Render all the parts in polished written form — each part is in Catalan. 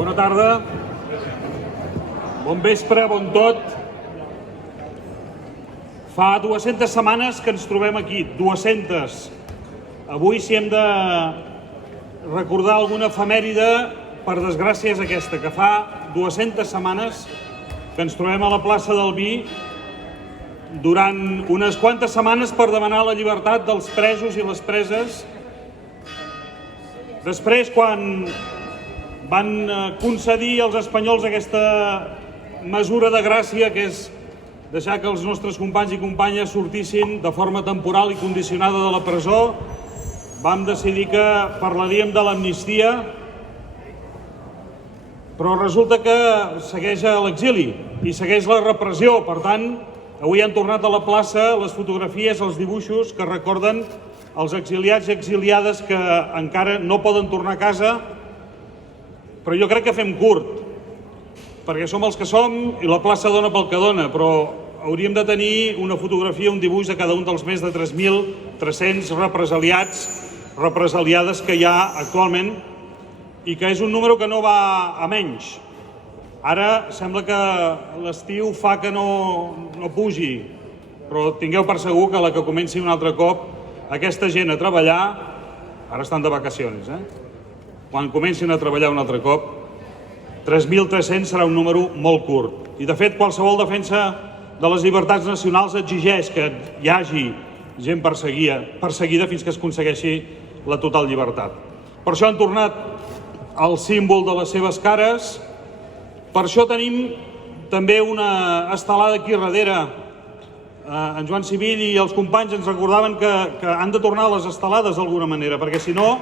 Bona tarda, bon vespre, bon tot. Fa 200 setmanes que ens trobem aquí, 200. Avui, si hem de recordar alguna efemèride, per desgràcia és aquesta, que fa 200 setmanes que ens trobem a la plaça del Vi durant unes quantes setmanes per demanar la llibertat dels presos i les preses. Després, quan van concedir als espanyols aquesta mesura de gràcia, que és deixar que els nostres companys i companyes sortissin de forma temporal i condicionada de la presó, vam decidir que parlaríem de l'amnistia, però resulta que segueix a l'exili i segueix la repressió. Per tant, avui han tornat a la plaça les fotografies, els dibuixos que recorden els exiliats i exiliades que encara no poden tornar a casa, però jo crec que fem curt, perquè som els que som i la plaça dona pel que dona, però hauríem de tenir una fotografia, un dibuix de cada un dels més de 3.300 represaliats, represaliades que hi ha actualment, i que és un número que no va a menys. Ara sembla que l'estiu fa que no pugi, però tingueu per segur que la que comenci un altre cop aquesta gent a treballar, ara estan de vacacions, quan comencin a treballar un altre cop, 3.300 serà un número molt curt. I de fet, qualsevol defensa de les llibertats nacionals exigeix que hi hagi gent perseguida fins que es aconsegueixi la total llibertat. Per això han tornat al símbol de les seves cares. Per això tenim també una estelada aquí darrere. En Joan Civil i els companys ens recordaven que han de tornar a les estelades d'alguna manera, perquè si no...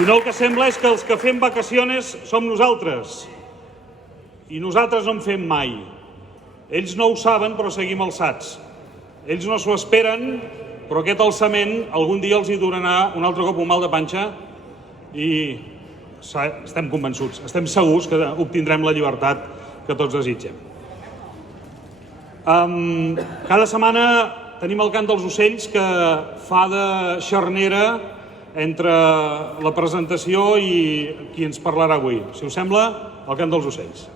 Si no, el que sembla és que els que fem vacaciones som nosaltres. I nosaltres no en fem mai. Ells no ho saben, però seguim alçats. Ells no s'ho esperen, però aquest alçament algun dia els hi donarà un altre cop un mal de panxa i estem convençuts, estem segurs que obtindrem la llibertat que tots desitgem. Cada setmana tenim el cant dels ocells que fa de xarnera entre la presentació i qui ens parlarà avui. Si us sembla, el cant dels ocells.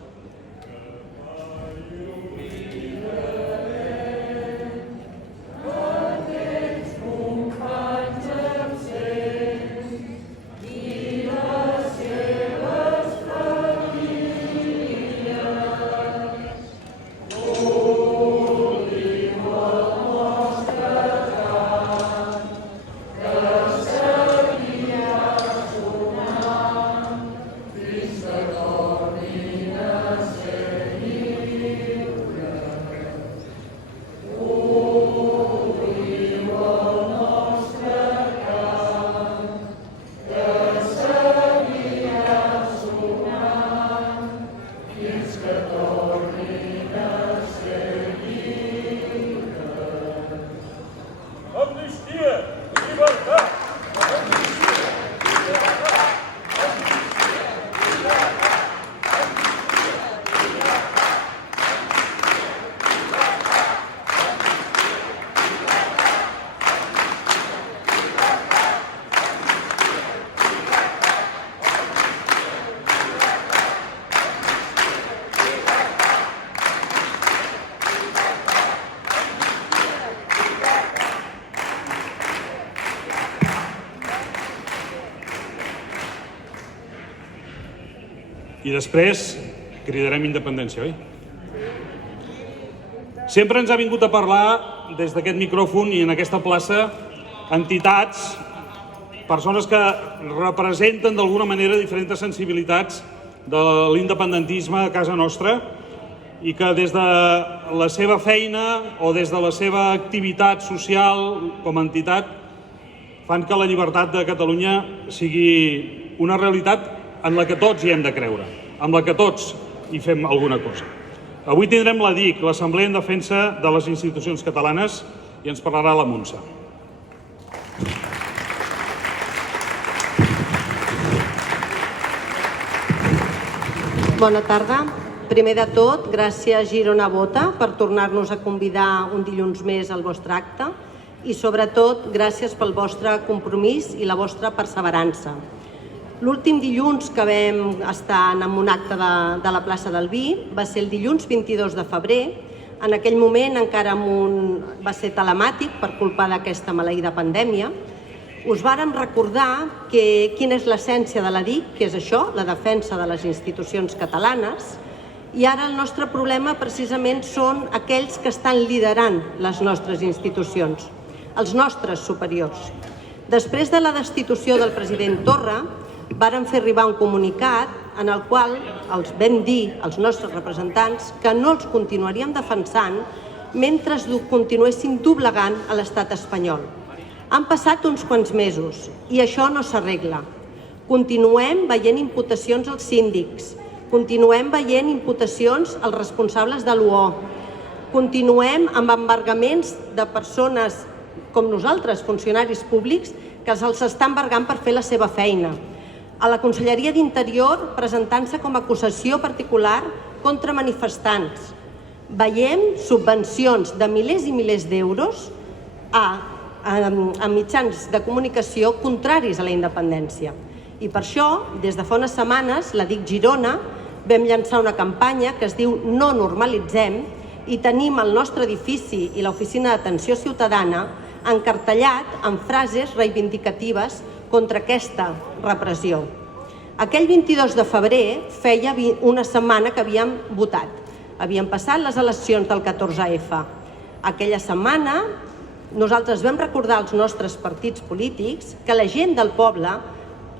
I després cridarem independència, oi? Sempre ens ha vingut a parlar des d'aquest micròfon i en aquesta plaça entitats, persones que representen d'alguna manera diferents sensibilitats de l'independentisme a casa nostra i que des de la seva feina o des de la seva activitat social com a entitat fan que la llibertat de Catalunya sigui una realitat en la que tots hi hem de creure, amb la que tots hi fem alguna cosa. Avui tindrem la DIC, l'Assemblea en Defensa de les Institucions Catalanes, i ens parlarà la Montse. Bona tarda. Primer de tot, gràcies Girona Vota per tornar-nos a convidar un dilluns més al vostre acte i sobretot gràcies pel vostre compromís i la vostra perseverança. L'últim dilluns que vam estar en un acte de la plaça del Vi va ser el dilluns 22 de febrer. En aquell moment encara va ser telemàtic per culpa d'aquesta maleïda pandèmia. Us vàrem recordar quina és l'essència de la DIC, que és això, la defensa de les institucions catalanes, i ara el nostre problema precisament són aquells que estan liderant les nostres institucions, els nostres superiors. Després de la destitució del president Torra, vàrem fer arribar un comunicat en el qual els vam dir als nostres representants que no els continuaríem defensant mentre continuessin doblegant a l'estat espanyol. Han passat uns quants mesos i això no s'arregla. Continuem veient imputacions als síndics, continuem veient imputacions als responsables de l'UO, continuem amb embargaments de persones com nosaltres, funcionaris públics, que se'ls està embargant per fer la seva feina. A la Conselleria d'Interior presentant-se com a acusació particular contra manifestants. Veiem subvencions de milers i milers d'euros a mitjans de comunicació contraris a la independència. I per això, des de fa unes setmanes, la DIC Girona vam llançar una campanya que es diu No normalitzem i tenim el nostre edifici i l'Oficina d'Atenció Ciutadana encartellat amb frases reivindicatives contra aquesta repressió. Aquell 22 de febrer feia una setmana que havíem votat. Havien passat les eleccions del 14F. Aquella setmana nosaltres vam recordar als nostres partits polítics que la gent del poble,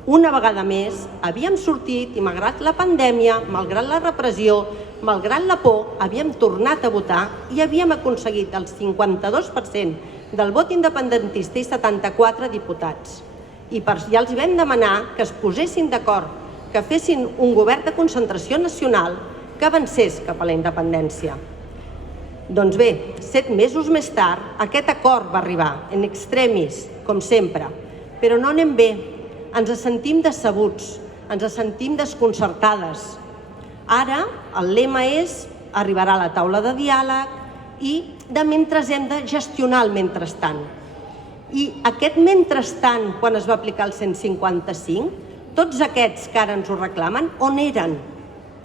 una vegada més, havíem sortit i malgrat la pandèmia, malgrat la repressió, malgrat la por, havíem tornat a votar i havíem aconseguit el 52% del vot independentista i 74 diputats. I ja els vam demanar que es posessin d'acord, que fessin un govern de concentració nacional que avancés cap a la independència. Doncs bé, 7 mesos més tard, aquest acord va arribar, en extremis, com sempre, però no anem bé. Ens sentim decebuts, ens sentim desconcertades. Ara el lema és arribarà a la taula de diàleg i de mentre hem de gestionar el mentrestant. I aquest mentrestant, quan es va aplicar el 155, tots aquests que ara ens ho reclamen, on eren?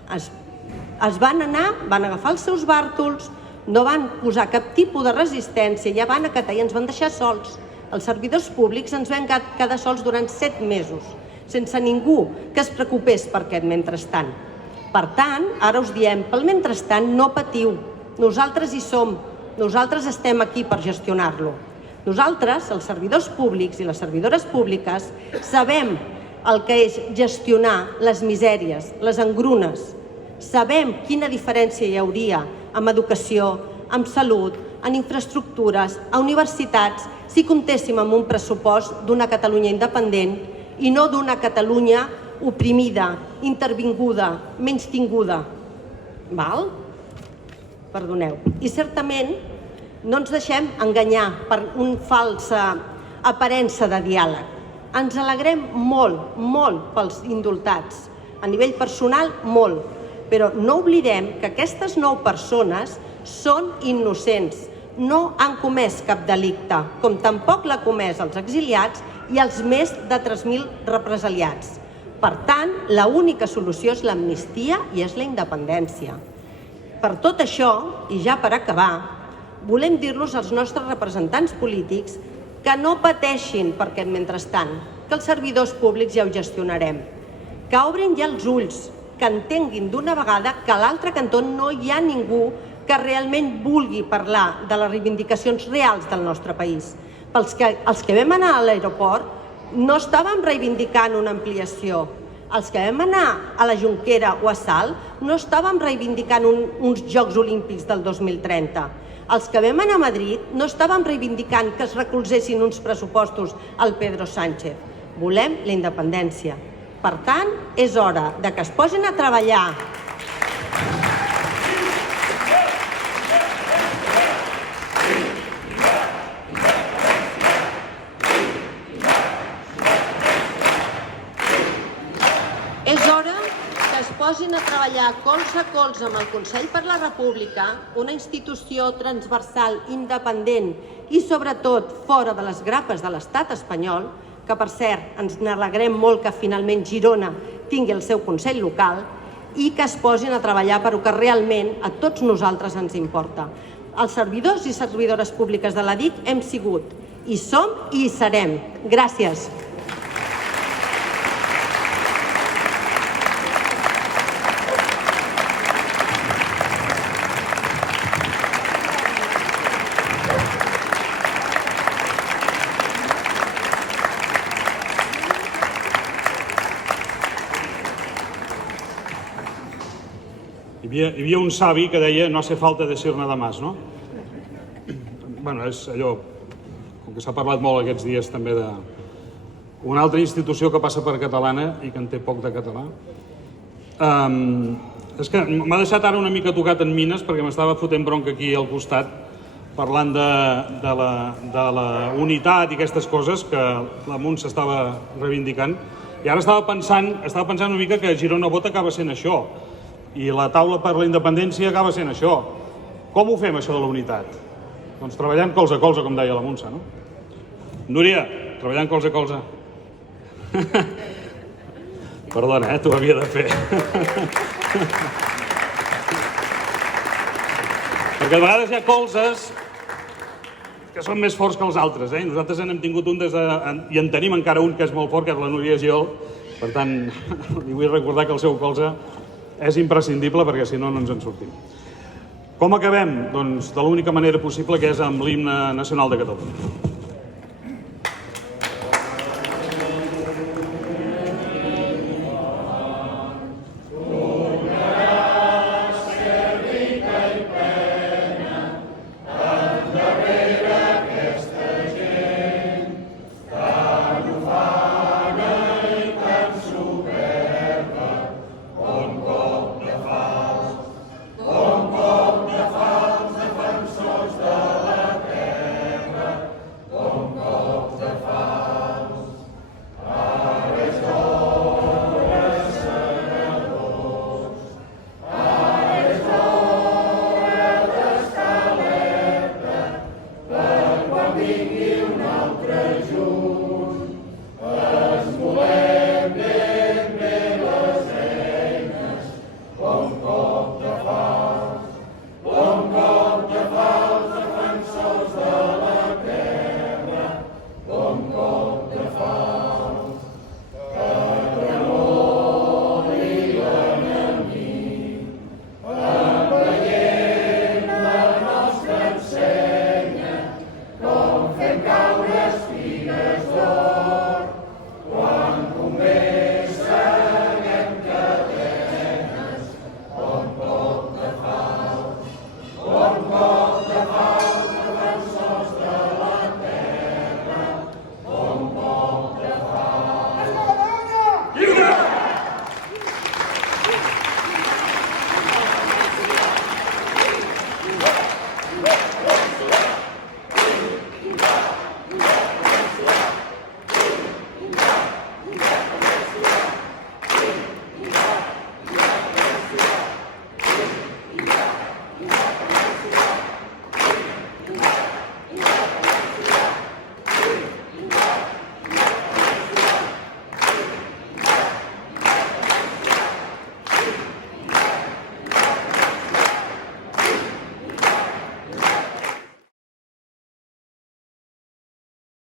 Es van anar, van agafar els seus bàrtols, no van posar cap tipus de resistència, ja van acatar i ens van deixar sols. Els servidors públics ens vam quedar sols durant 7 mesos, sense ningú que es preocupés per aquest mentrestant. Per tant, ara us diem, pel mentrestant no patiu, nosaltres hi som, nosaltres estem aquí per gestionar-lo. Nosaltres, els servidors públics i les servidores públiques, sabem el que és gestionar les misèries, les engrunes. Sabem quina diferència hi hauria amb educació, amb salut, en infraestructures, a universitats, si comptéssim amb un pressupost d'una Catalunya independent i no d'una Catalunya oprimida, intervinguda, menystinguda. Val? Perdoneu. I certament no ens deixem enganyar per una falsa aparença de diàleg. Ens alegrem molt, molt pels indultats. A nivell personal, molt. Però no oblidem que aquestes 9 persones són innocents, no han comès cap delicte, com tampoc l'ha comès els exiliats i els més de 3.000 represaliats. Per tant, l'única solució és l'amnistia i és la independència. Per tot això, i ja per acabar, volem dir-los als nostres representants polítics que no pateixin per aquest mentrestant, que els servidors públics ja ho gestionarem, que obrin ja els ulls, que entenguin d'una vegada que a l'altre cantó no hi ha ningú que realment vulgui parlar de les reivindicacions reals del nostre país. Els que vam anar a l'aeroport no estàvem reivindicant una ampliació. Els que vam anar a la Jonquera o a Salt no estàvem reivindicant uns Jocs Olímpics del 2030. Els que vam anar a Madrid no estàvem reivindicant que es recolzessin uns pressupostos al Pedro Sánchez. Volem la independència. Per tant, és hora de que es posin a treballar. És hora que es posin a treballar colze a colze amb el Consell per la República, una institució transversal, independent i, sobretot, fora de les grapes de l'estat espanyol, que, per cert, ens n'alegrem molt que finalment Girona tingui el seu Consell local, i que es posin a treballar per el que realment a tots nosaltres ens importa. Els servidors i servidores públiques de la DIC hem sigut, hi som i hi serem. Gràcies. Hi havia un savi que deia no hace falta decir nada más, no? Bueno, és allò, com que s'ha parlat molt aquests dies també d'una altra institució que passa per catalana i que en té poc de català. És que m'ha deixat ara una mica tocat en mines perquè m'estava fotent bronca aquí al costat parlant de la unitat i aquestes coses que la Munt s'estava reivindicant. I ara estava pensant una mica que Girona Vota acaba sent això. I la taula per la independència acaba sent això. Com ho fem, això de la unitat? Doncs treballant colze a colze, com deia la Montse, no? Núria, treballant colze a colze. Perdona, t'ho havia de fer. Perquè a vegades hi ha colzes que són més forts que els altres, eh? Nosaltres n'hem tingut un i en tenim encara un que és molt fort, que és la Núria Giol. Per tant, li vull recordar que el seu colze és imprescindible perquè si no, no ens en sortim. Com acabem? Doncs de l'única manera possible, que és amb l'himne nacional de Catalunya.